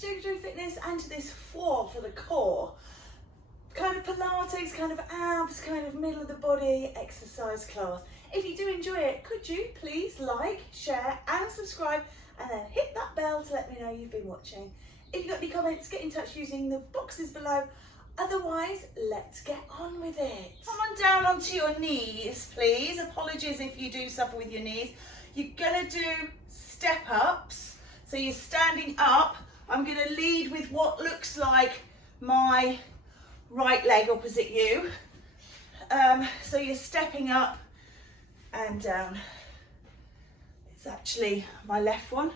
to JoeGa Fitness and to this Phwoar for the core. Kind of Pilates, kind of abs, kind of middle of the body exercise class. If you do enjoy it, could you please like, share and subscribe, and then hit that bell to let me know you've been watching. If you've got any comments, get in touch using the boxes below. Otherwise, let's get on with it. Come on down onto your knees, please. Apologies if you do suffer with your knees. You're gonna do step ups. So you're standing up. I'm gonna lead with what looks like my right leg opposite you. So you're stepping up and down. It's actually my left one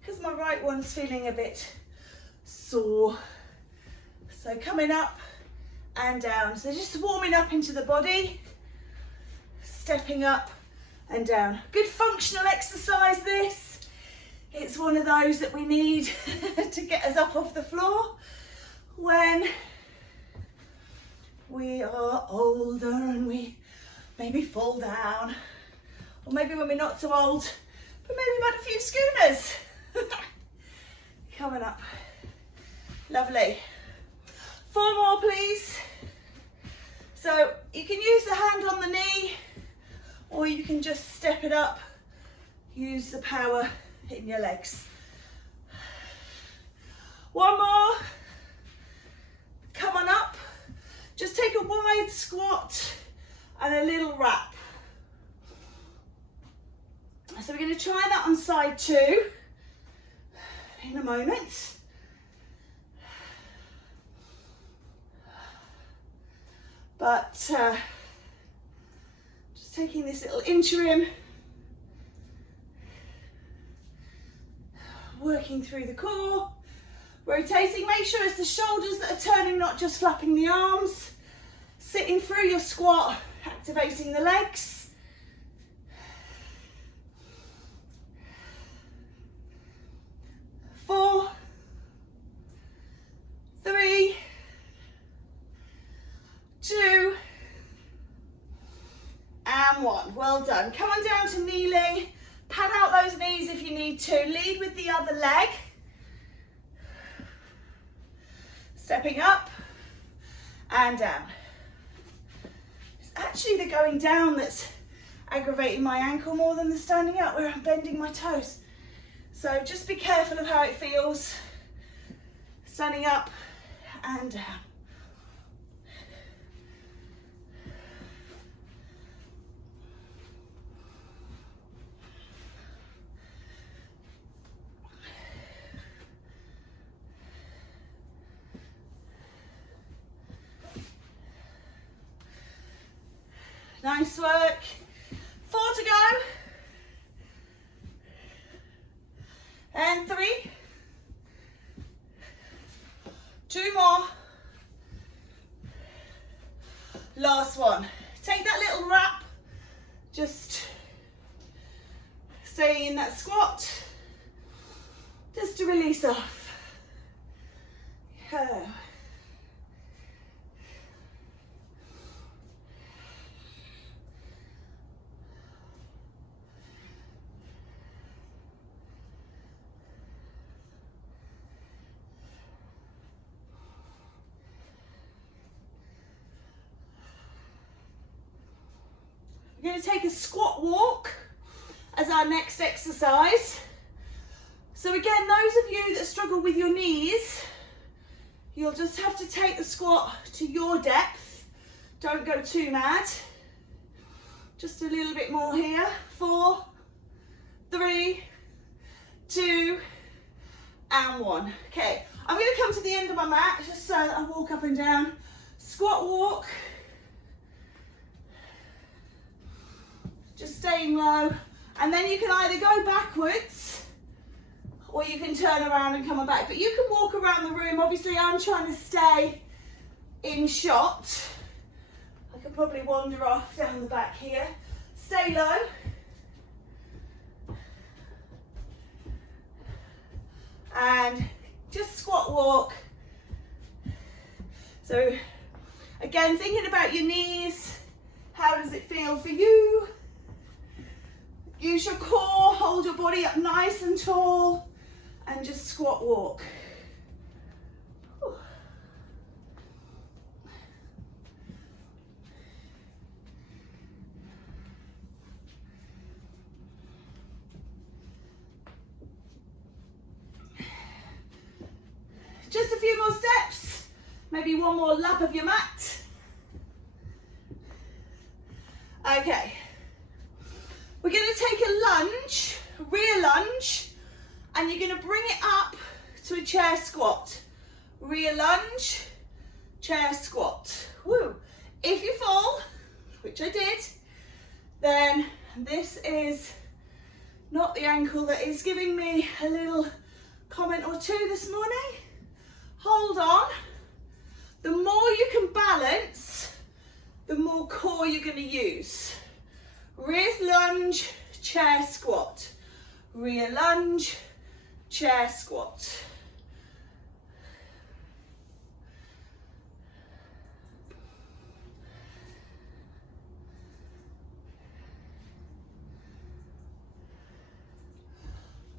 because my right one's feeling a bit sore. So coming up and down. So just warming up into the body, stepping up and down. Good functional exercise this. It's one of those that we need to get us up off the floor when we are older and we maybe fall down, or maybe when we're not so old, but maybe we've had a few schooners. Coming up. Lovely. 4 more, please. So you can use the hand on the knee, or you can just step it up, use the power in your legs. 1 more. Come on up. Just take a wide squat and a little wrap. So we're going to try that on side 2 in a moment. But just taking this little interim, working through the core, rotating. Make sure it's the shoulders that are turning, not just flapping the arms. Sitting through your squat, activating the legs. Four, 3, 2, and 1. Well done. Come on down to kneeling. Pad out those knees if you need to. Lead with the other leg. Stepping up and down. It's actually the going down that's aggravating my ankle more than the standing up, where I'm bending my toes. So just be careful of how it feels. Standing up and down. Nice work. 4 to go. And 3. 2 more. Last one. Take that little wrap. Just staying in that squat. Just to release off. Yeah. We're going to take a squat walk as our next exercise. So again, those of you that struggle with your knees, you'll just have to take the squat to your depth. Don't go too mad. Just a little bit more here. 4, 3, 2, and 1. Okay, I'm going to come to the end of my mat just so that I walk up and down. Squat walk. Just staying low, and then you can either go backwards or you can turn around and come back, but you can walk around the room. Obviously I'm trying to stay in shot. I could probably wander off down the back here. Stay low. And just squat walk. So again, thinking about your knees, how does it feel for you? Use your core, hold your body up nice and tall, and just squat walk. Just a few more steps. Maybe one more lap of your mat. Okay. We're going to take a lunge, rear lunge, and you're going to bring it up to a chair squat. Rear lunge, chair squat. Woo. If you fall, which I did, then this is not the ankle that is giving me a little comment or two this morning. Hold on. The more you can balance, the more core you're going to use. Rear lunge, chair squat. Rear lunge, chair squat.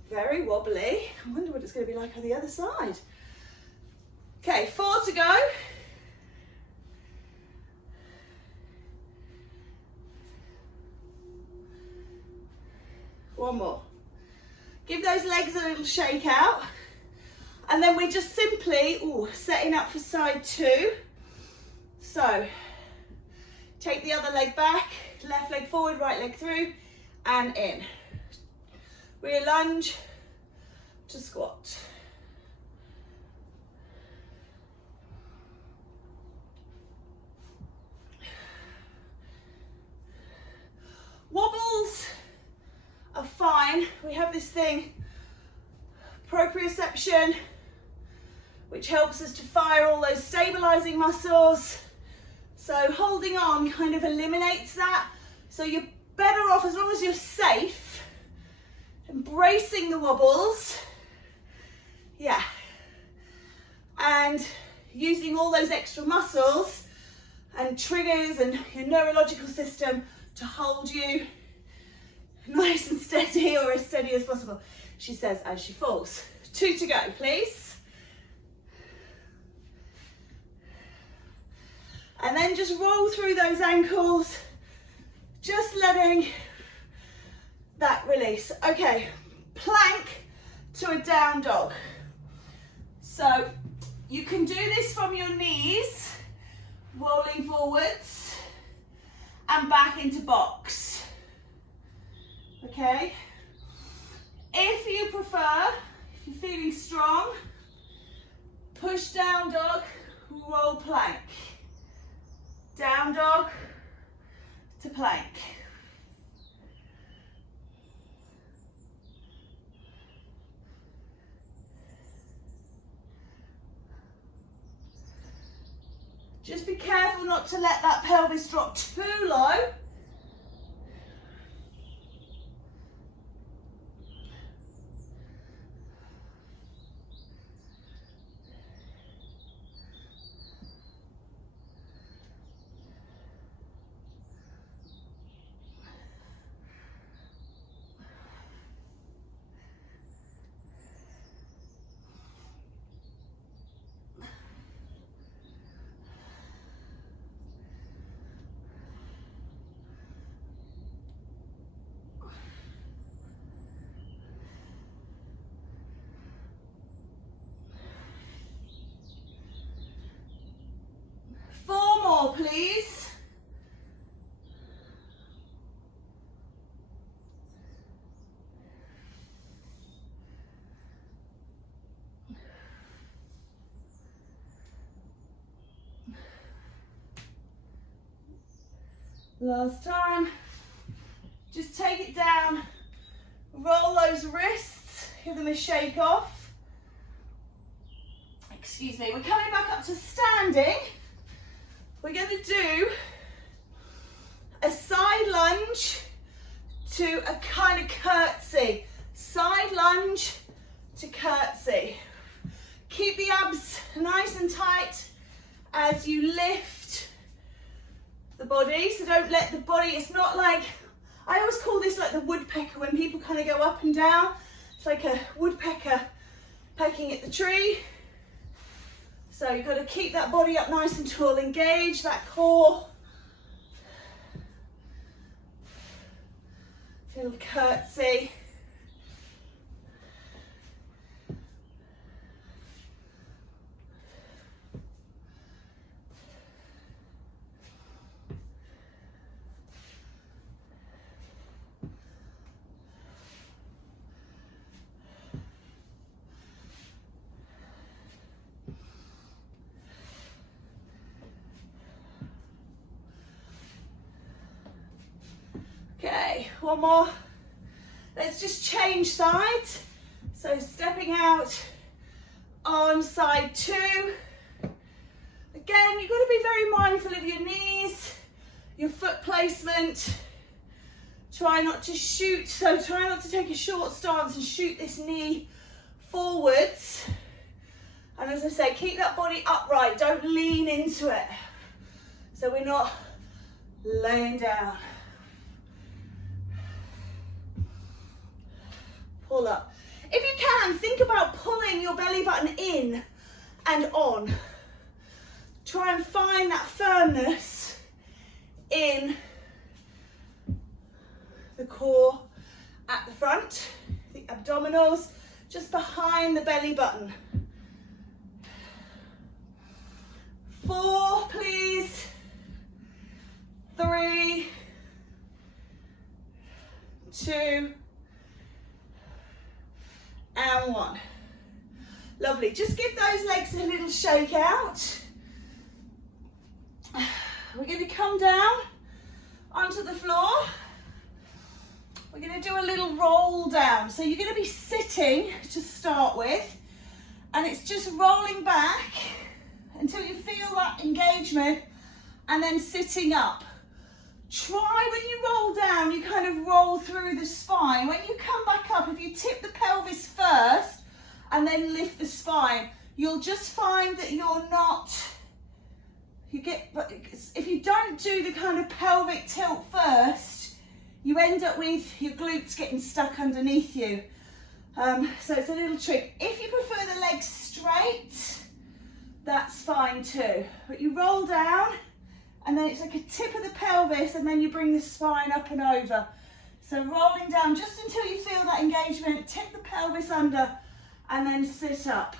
Very wobbly. I wonder what it's going to be like on the other side. Okay, 4 to go. One more. Give those legs a little shake out. And then we're just simply setting up for side 2. So, take the other leg back, left leg forward, right leg through, and in. Rear lunge to squat. Wobbles are fine. We have this thing, proprioception, which helps us to fire all those stabilizing muscles. So holding on kind of eliminates that. So you're better off, as long as you're safe, embracing the wobbles, yeah, and using all those extra muscles and triggers and your neurological system to hold you nice and steady, or as steady as possible, she says as she falls. 2 to go, please. And then just roll through those ankles, just letting that release. Okay, plank to a down dog. So you can do this from your knees, rolling forwards and back into box. Okay, if you prefer, if you're feeling strong, push down dog, roll plank. Down dog to plank. Just be careful not to let that pelvis drop too low. Please. Last time. Just take it down, roll those wrists, give them a shake off. Excuse me, we're coming back up to standing. We're going to do a side lunge to a kind of curtsy. Side lunge to curtsy. Keep the abs nice and tight as you lift the body. So don't let the body, it's not like, I always call this like the woodpecker when people kind of go up and down. It's like a woodpecker pecking at the tree. So you've got to keep that body up nice and tall, engage that core. Little curtsy. . one more. Let's just change sides. So stepping out on side 2. Again, you've got to be very mindful of your knees, your foot placement. Try not to shoot, so try not to take a short stance and shoot this knee forwards. And as I say, keep that body upright, don't lean into it. So we're not laying down. Pull up. If you can, think about pulling your belly button in and on. Try and find that firmness in the core at the front, the abdominals just behind the belly button. 4, please. 3, 2, and 1. Lovely. Just give those legs a little shake out. We're going to come down onto the floor. We're going to do a little roll down. So you're going to be sitting to start with, and it's just rolling back until you feel that engagement, and then sitting up. Try when you roll down, you kind of roll through the spine. When you come back up, if you tip the pelvis first and then lift the spine, you'll just find that you're not, if you don't do the kind of pelvic tilt first, you end up with your glutes getting stuck underneath you. So it's a little trick. If you prefer the legs straight, that's fine too. But you roll down, and then it's like a tip of the pelvis, and then you bring the spine up and over. So rolling down just until you feel that engagement, tip the pelvis under, and then sit up.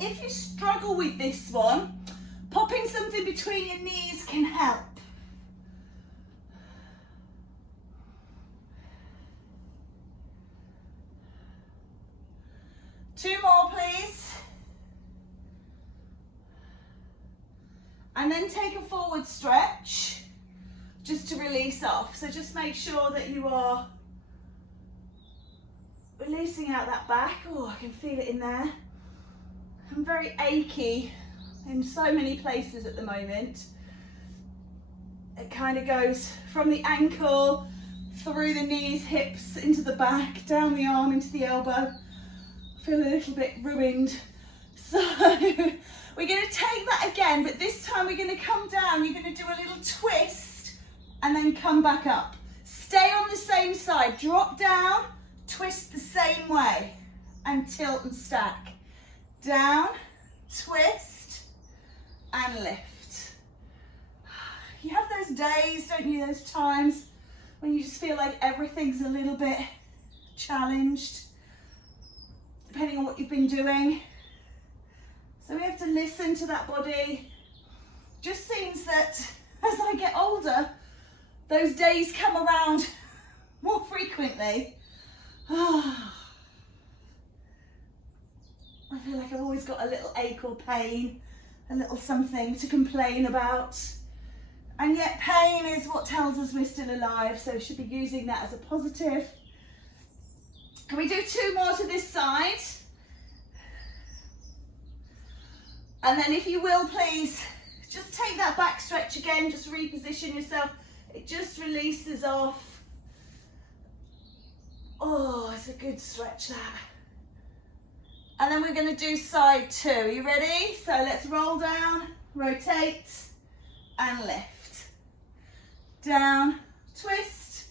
If you struggle with this one, popping something between your knees can help. 2 more, please. And then take a forward stretch just to release off. So just make sure that you are releasing out that back. Oh, I can feel it in there. I'm very achy in so many places at the moment. It kind of goes from the ankle, through the knees, hips, into the back, down the arm, into the elbow. I feel a little bit ruined. So we're going to take that again, but this time we're going to come down. You're going to do a little twist and then come back up. Stay on the same side, drop down, twist the same way, and tilt and stack. Down, twist, and lift. You have those days, don't you, those times when you just feel like everything's a little bit challenged, depending on what you've been doing. So we have to listen to that body. Just seems that as I get older, those days come around more frequently. I feel like I've always got a little ache or pain, a little something to complain about. And yet pain is what tells us we're still alive, so we should be using that as a positive. Can we do 2 more to this side? And then if you will, please, just take that back stretch again, just reposition yourself. It just releases off. Oh, it's a good stretch that. And then we're going to do side 2. Are you ready? So let's roll down, rotate, and lift. Down, twist,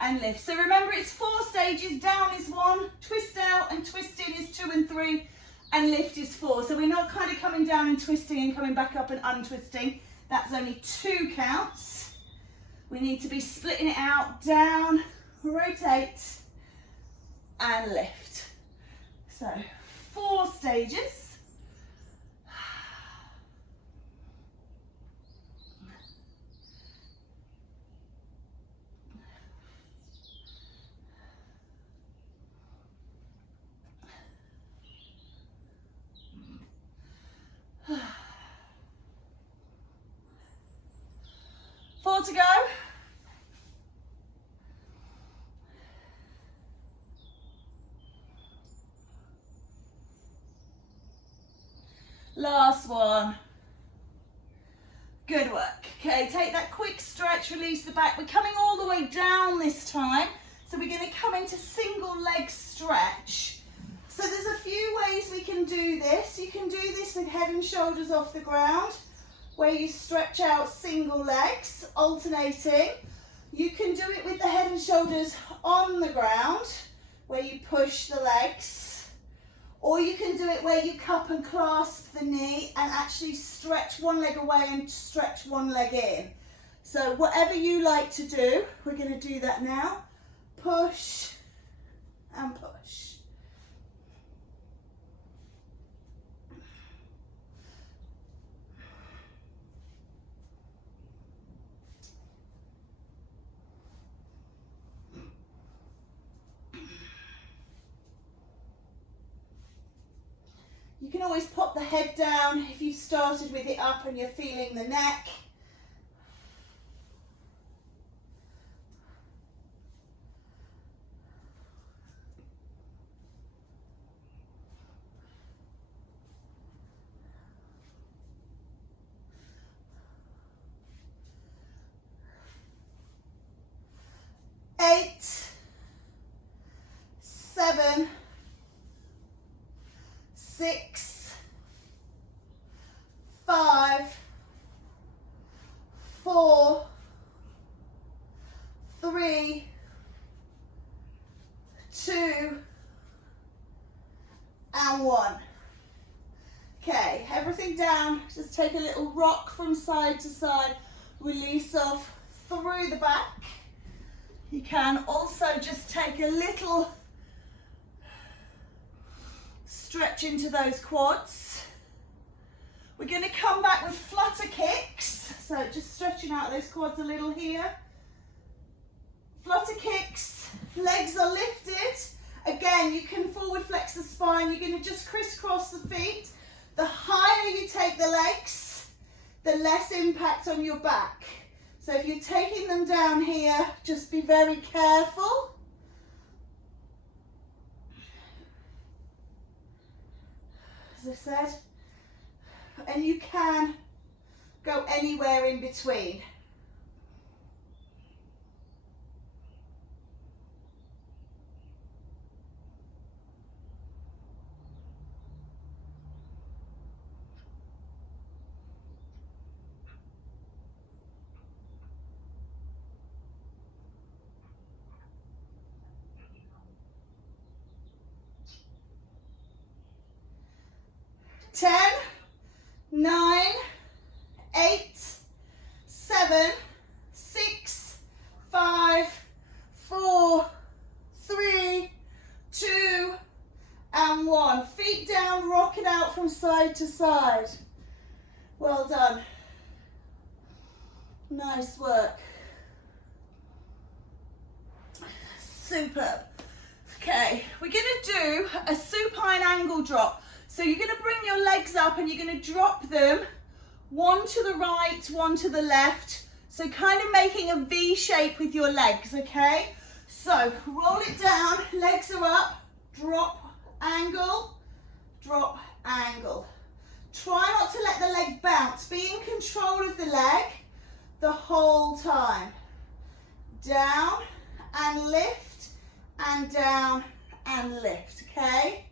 and lift. So remember, it's 4 stages. Down is 1, twist out and twist in is 2 and 3, and lift is 4. So we're not kind of coming down and twisting and coming back up and untwisting. That's only 2 counts. We need to be splitting it out. Down, rotate, and lift. So 4 stages. more to go. Last one. Good work. Okay, take that quick stretch, release the back. We're coming all the way down this time. So we're going to come into single leg stretch. So there's a few ways we can do this. You can do this with head and shoulders off the ground, where you stretch out single legs, alternating. You can do it with the head and shoulders on the ground, where you push the legs. Or you can do it where you cup and clasp the knee and actually stretch one leg away and stretch one leg in. So whatever you like to do, we're going to do that now. Push and push. You can always pop the head down if you've started with it up and you're feeling the neck. Eight, 7, 6, 5, 4, 3, 2, and 1. Okay, everything down. Just take a little rock from side to side. Release off through the back. You can also just take a little stretch into those quads. We're going to come back with flutter kicks. So just stretching out those quads a little here. Flutter kicks, legs are lifted. Again, you can forward flex the spine. You're going to just crisscross the feet. The higher you take the legs, the less impact on your back. So if you're taking them down here, just be very careful. As I said, and you can go anywhere in between. Ten, 9, 8, 7, 6, 5, 4, 3, 2, and 1. Feet down, rock it out from side to side. Well done. Nice work. Superb. Okay, we're going to do a supine angle drop. So you're going to bring your legs up and you're going to drop them, one to the right, one to the left. So kind of making a V shape with your legs, okay? So roll it down, legs are up, drop, angle, drop, angle. Try not to let the leg bounce. Be in control of the leg the whole time. Down and lift, and down and lift, okay?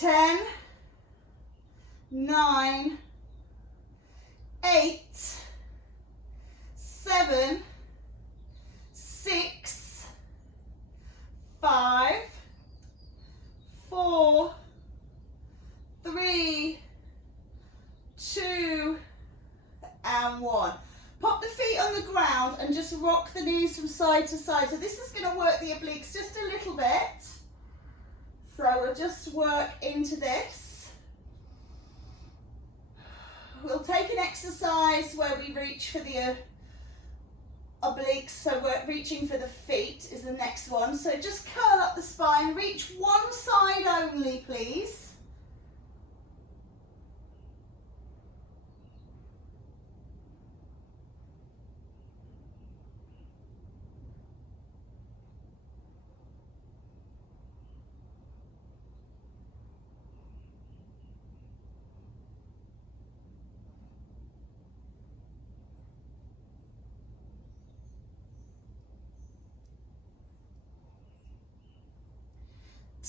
Ten, 9, 8, 7, 6, 5, 4, 3, 2, and 1. Pop the feet on the ground and just rock the knees from side to side. So this is going to work the obliques just a little bit. So we'll just work into this. We'll take an exercise where we reach for the obliques, so we're reaching for the feet is the next one. So just curl up the spine, reach one side only, please.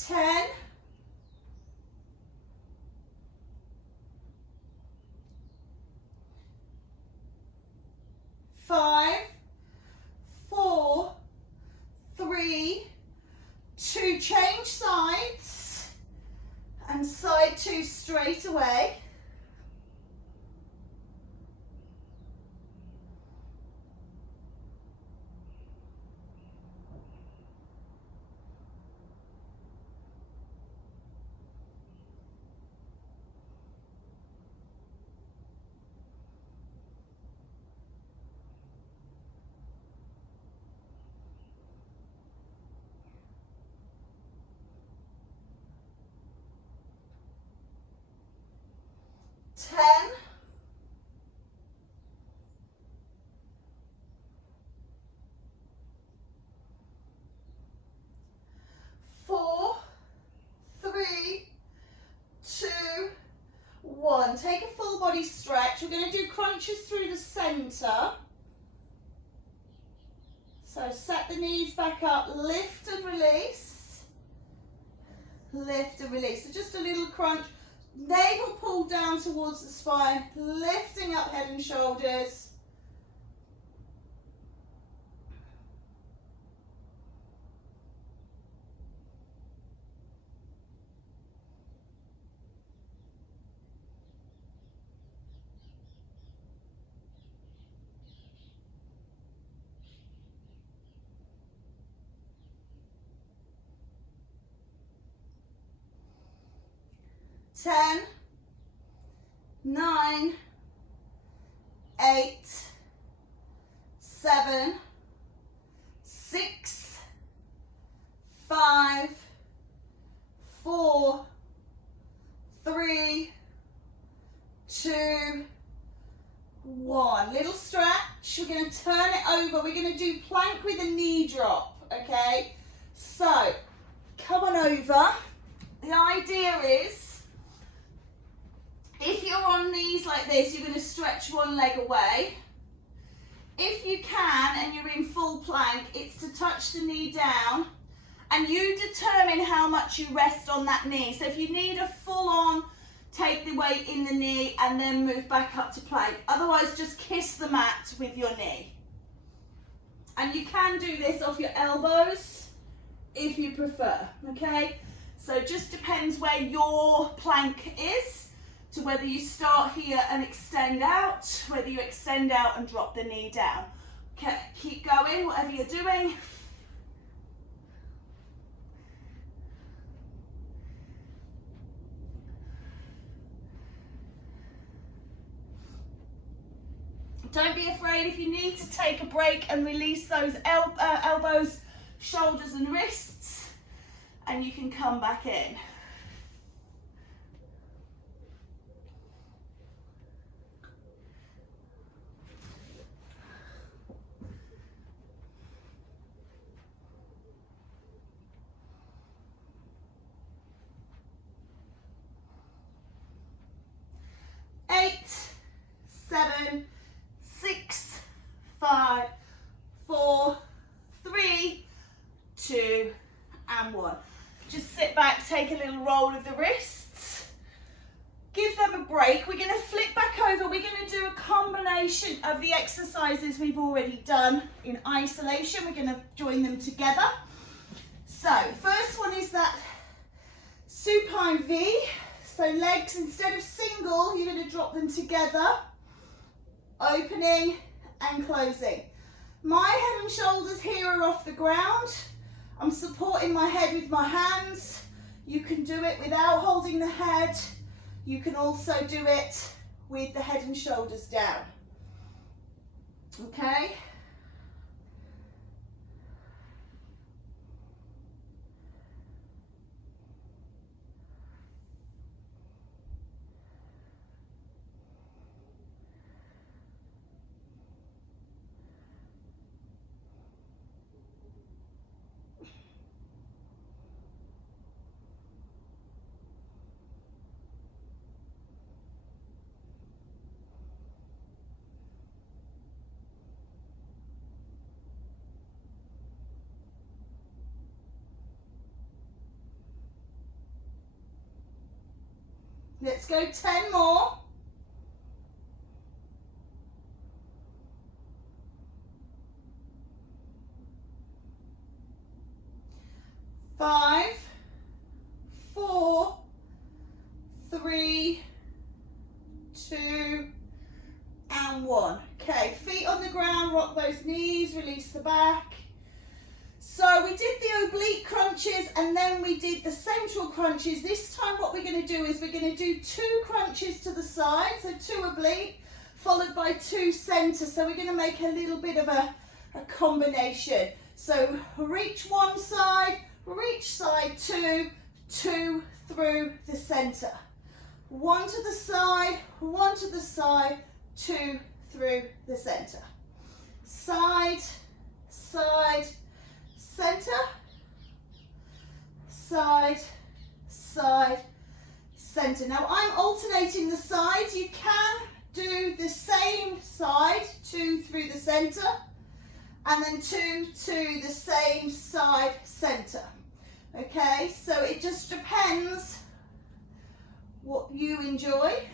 Ten, 5, 4, 3, 2, change sides, and side 2 straight away. Ten, 4, 3, 2, 1. Take a full body stretch. We're going to do crunches through the center. So set the knees back up, lift and release. Lift and release. So just a little crunch. Navel pull down towards the spine, lifting up head and shoulders. Ten, 9, 8, 7, 6, 5, 4, 3, 2, 1. Little stretch. We're going to turn it over. We're going to do plank with a knee drop, okay? So, come on over. The idea is, if you're on knees like this, you're going to stretch one leg away. If you can, and you're in full plank, it's to touch the knee down, and you determine how much you rest on that knee. So if you need a full on, take the weight in the knee and then move back up to plank. Otherwise, just kiss the mat with your knee. And you can do this off your elbows if you prefer, okay? So it just depends where your plank is, to whether you start here and extend out, whether you extend out and drop the knee down. Okay, keep going, whatever you're doing. Don't be afraid if you need to take a break and release those elbows, shoulders and wrists, and you can come back in. Eight, 7, 6, 5, 4, 3, 2, and 1. Just sit back, take a little roll of the wrists. Give them a break. We're going to flip back over. We're going to do a combination of the exercises we've already done in isolation. We're going to join them together. So, first one is that supine V. So legs, instead of single, you're going to drop them together, opening and closing. My shoulders here are off the ground. I'm supporting my head with my hands. You can do it without holding the head. You can also do it with the head and shoulders down. Okay? Let's go 10 more. 5, 4, 3, 2, and 1. Okay, feet on the ground, rock those knees, release the back. So we did the oblique crunches and then we did the central crunches. This time what we're going to do is we're going to do 2 crunches to the side, so 2 oblique, followed by 2 center. So we're going to make a little bit of a combination. So reach one side, reach side 2, 2 through the center. 1 to the side, 1 to the side, 2 through the center. Side, side, center, side, side, center. Now I'm alternating the sides. You can do the same side, 2 through the center, and then 2 to the same side, center. Okay, so it just depends what you enjoy.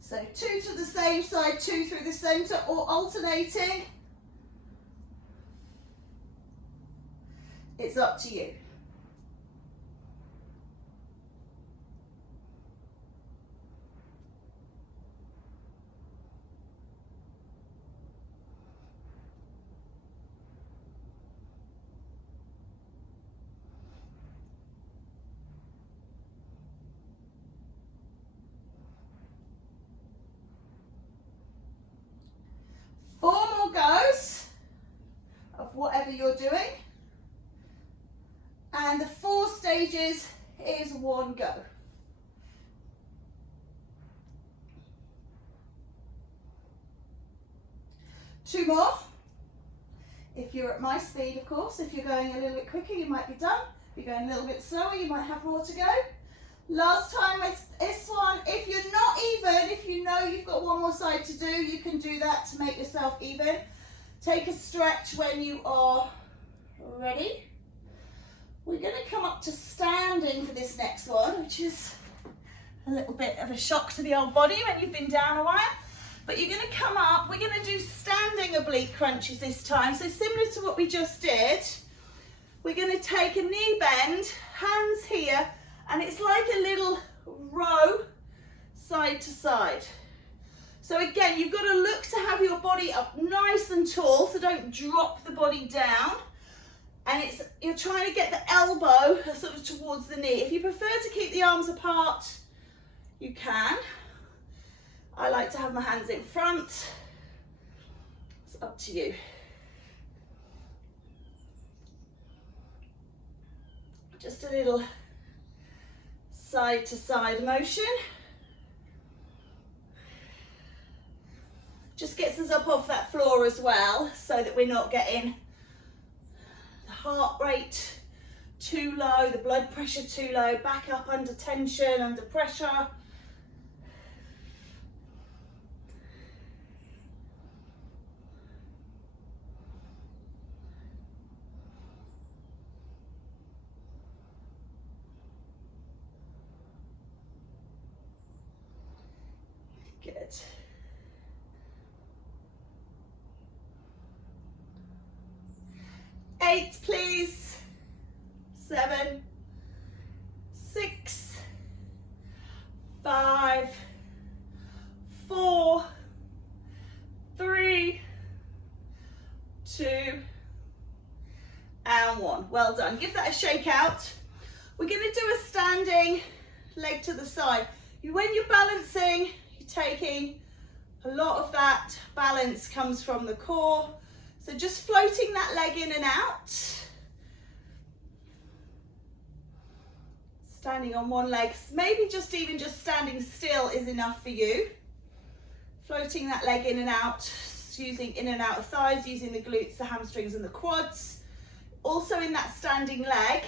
So 2 to the same side, 2 through the center, or alternating. It's up to you. Four more goes of whatever you're doing. And the 4 stages is 1 go. Two more. If you're at my speed, of course. If you're going a little bit quicker, you might be done. If you're going a little bit slower, you might have more to go. Last time with this one, if you're not even, if you know you've got 1 more side to do, you can do that to make yourself even. Take a stretch when you are ready. We're going to come up to standing for this next one, which is a little bit of a shock to the old body when you've been down a while. But you're going to come up, we're going to do standing oblique crunches this time. So similar to what we just did, we're going to take a knee bend, hands here, and it's like a little row side to side. So again, you've got to look to have your body up nice and tall, so don't drop the body down. And you're trying to get the elbow sort of towards the knee. If you prefer to keep the arms apart, you can. I like to have my hands in front. It's up to you. Just a little side to side motion. Just gets us up off that floor as well, so that we're not getting heart rate too low, the blood pressure too low, back up under tension, under pressure. Good. Eight, please. 7, 6, 5, 4, 3, 2, and 1. Well done. Give that a shake out. We're going to do a standing leg to the side. When you're balancing, you're taking a lot of that balance comes from the core. So just floating that leg in and out. Standing on one leg. Maybe just even just standing still is enough for you. Floating that leg in and out, using in and out of thighs, using the glutes, the hamstrings and the quads. Also in that standing leg,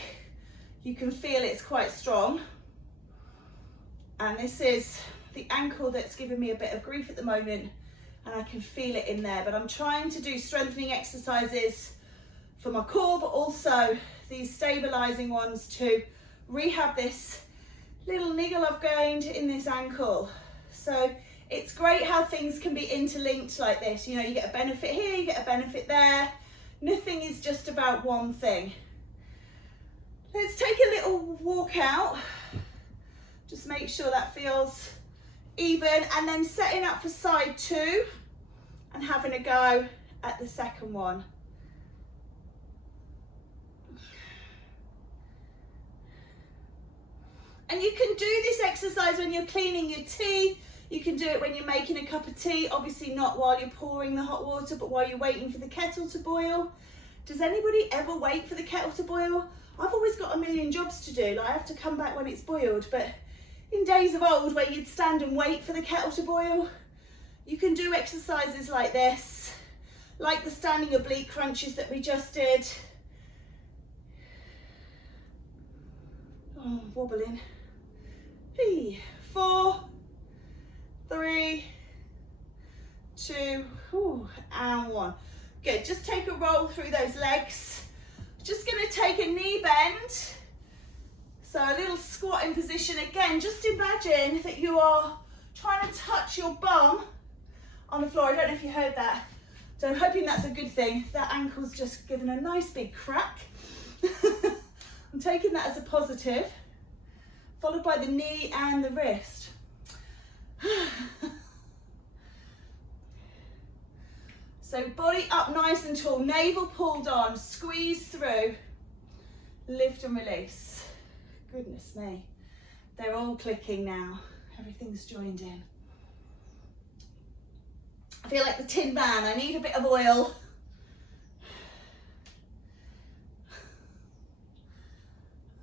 you can feel it's quite strong. And this is the ankle that's giving me a bit of grief at the moment, and I can feel it in there. But I'm trying to do strengthening exercises for my core, but also these stabilizing ones to rehab this little niggle I've gained in this ankle. So it's great how things can be interlinked like this. You know, you get a benefit here, you get a benefit there. Nothing is just about one thing. Let's take a little walk out. Just make sure that feels even, and then setting up for side 2 and having a go at the second one. And you can do this exercise when you're cleaning your teeth. You can do it when you're making a cup of tea, obviously not while you're pouring the hot water, but while you're waiting for the kettle to boil. Does anybody ever wait for the kettle to boil? I've always got a million jobs to do. Like, I have to come back when it's boiled, but in days of old where you'd stand and wait for the kettle to boil, you can do exercises like this, like the standing oblique crunches that we just did. Oh, wobbling. 4, 3, 2, and 1. Good, just take a roll through those legs. Just gonna take a knee bend. So a little squatting position again. Just imagine that you are trying to touch your bum on the floor. I don't know if you heard that. So I'm hoping that's a good thing. That ankle's just given a nice big crack. I'm taking that as a positive, followed by the knee and the wrist. So body up nice and tall, navel pulled on, squeeze through, lift and release. Goodness me, they're all clicking now. Everything's joined in. I feel like the Tin Man, I need a bit of oil.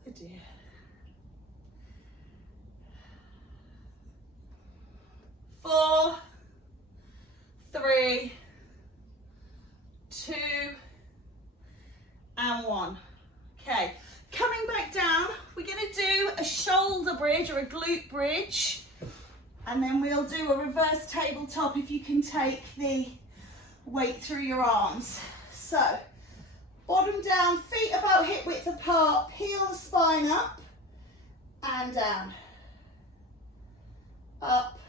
Oh dear. 4, 3, 2, and 1. Okay, coming back down, we're going to do a shoulder bridge or a glute bridge, and then we'll do a reverse tabletop if you can take the weight through your arms. So, bottom down, feet about hip width apart, peel the spine up and down, up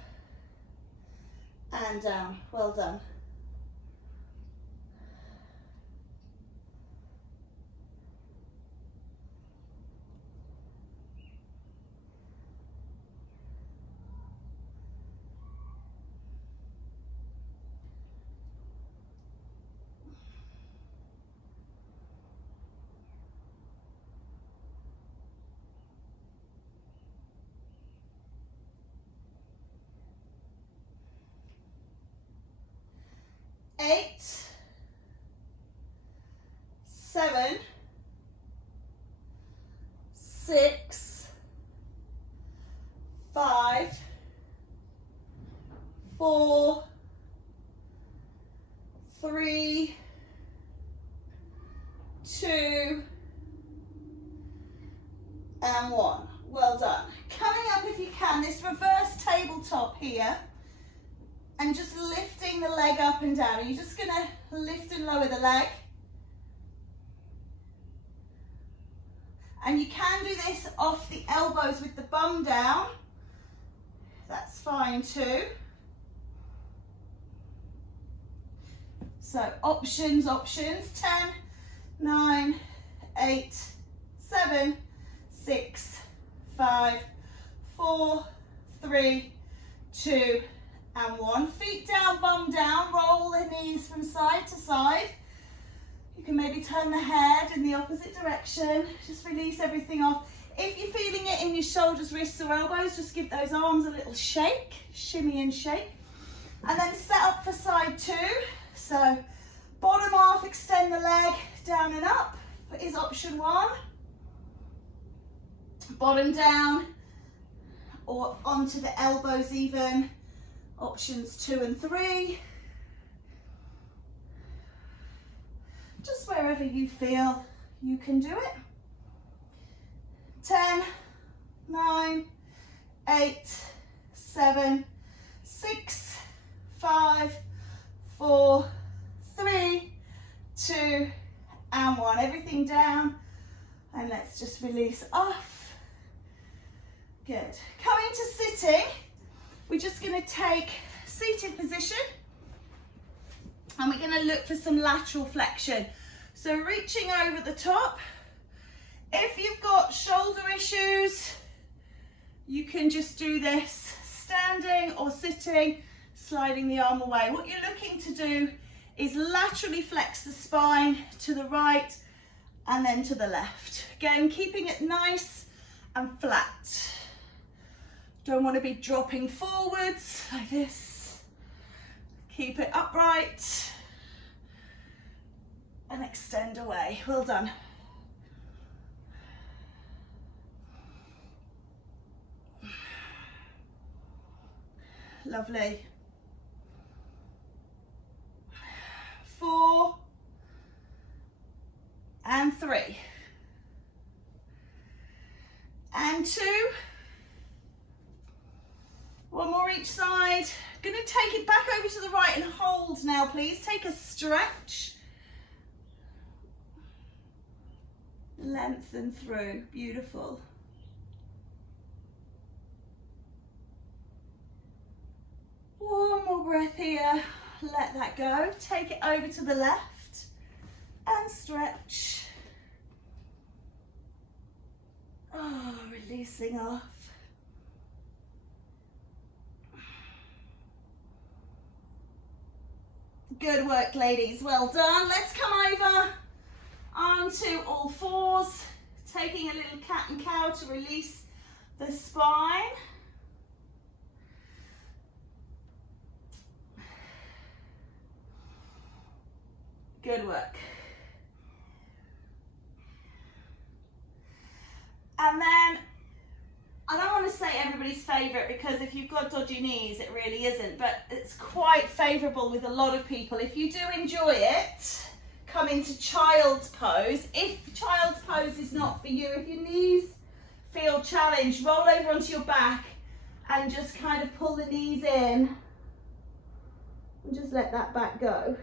and down. Well done. Eight, 7, 6, 5, 4, 3, 2, and 1. Well done. Coming up if you can, this reverse tabletop here, and just lifting the leg up and down. You're just going to lift and lower the leg. And you can do this off the elbows with the bum down. That's fine too. So options, 10, 9, 8, 7, 6, 5, 4, 3, 2, and 1. Feet down, bum down, roll the knees from side to side. You can maybe turn the head in the opposite direction. Just release everything off. If you're feeling it in your shoulders, wrists or elbows, just give those arms a little shake, shimmy and shake. And then set up for side 2. So bottom half, extend the leg, down and up is option 1. Bottom down or onto the elbows even, options 2 and 3. Just wherever you feel you can do it. 10, 9, 8, 7, 6, 5, 4, 3, 2, and 1. Everything down, and let's just release off. Good. Coming to sitting, we're just going to take seated position, and we're going to look for some lateral flexion. So reaching over the top. If you've got shoulder issues, you can just do this standing or sitting, sliding the arm away. What you're looking to do is laterally flex the spine to the right and then to the left. Again, keeping it nice and flat. Don't want to be dropping forwards like this. Keep it upright and extend away. Well done. Lovely. 4 and 3 and 2. One more each side. Going to take it back over to the right and hold now, please. Take a stretch. Lengthen through. Beautiful. One more breath here. Let that go. Take it over to the left and stretch. Oh, releasing off. Good work, ladies. Well done. Let's come over onto all fours, taking a little cat and cow to release the spine. Good work. And then, I don't want to say everybody's favourite, because if you've got dodgy knees, it really isn't, but it's quite favourable with a lot of people. If you do enjoy it, come into child's pose. If child's pose is not for you, if your knees feel challenged, roll over onto your back and just kind of pull the knees in and just let that back go.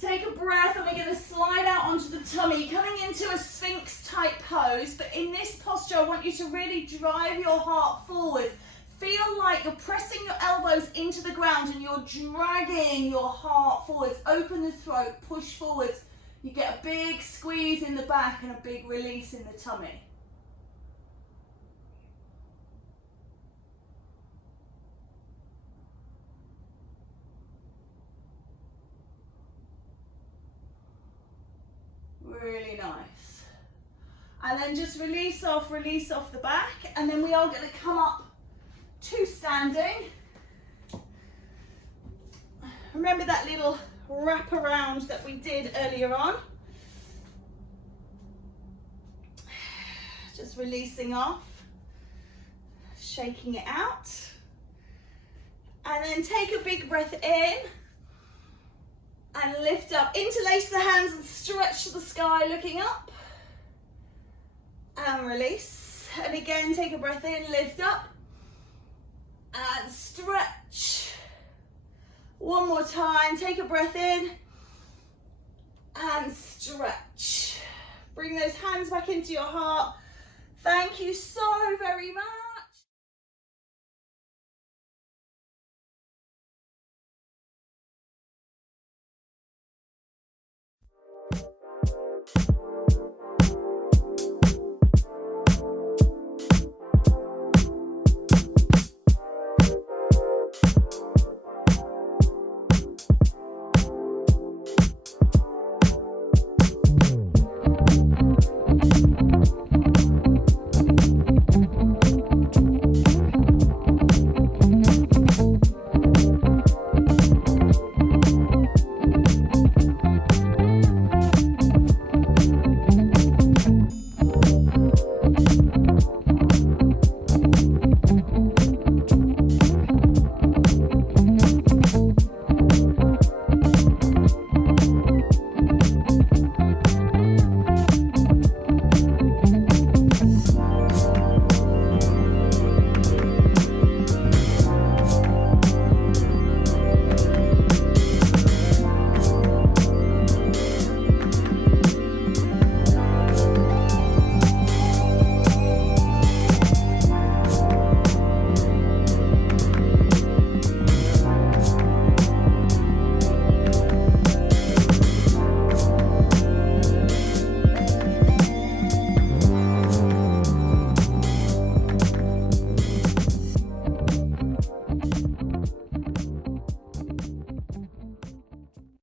Take a breath, and we're going to slide out onto the tummy, coming into a Sphinx type pose. But in this posture, I want you to really drive your heart forward. Feel like you're pressing your elbows into the ground and you're dragging your heart forwards. Open the throat, push forwards. You get a big squeeze in the back and a big release in the tummy. Really nice. And then just release off the back, and then we are going to come up to standing. Remember that little wrap around that we did earlier on? Just releasing off, shaking it out, and then take a big breath in. And lift up, interlace the hands and stretch to the sky, looking up. And release. And again, take a breath in, lift up. And stretch. One more time, take a breath in. And stretch. Bring those hands back into your heart. Thank you so very much.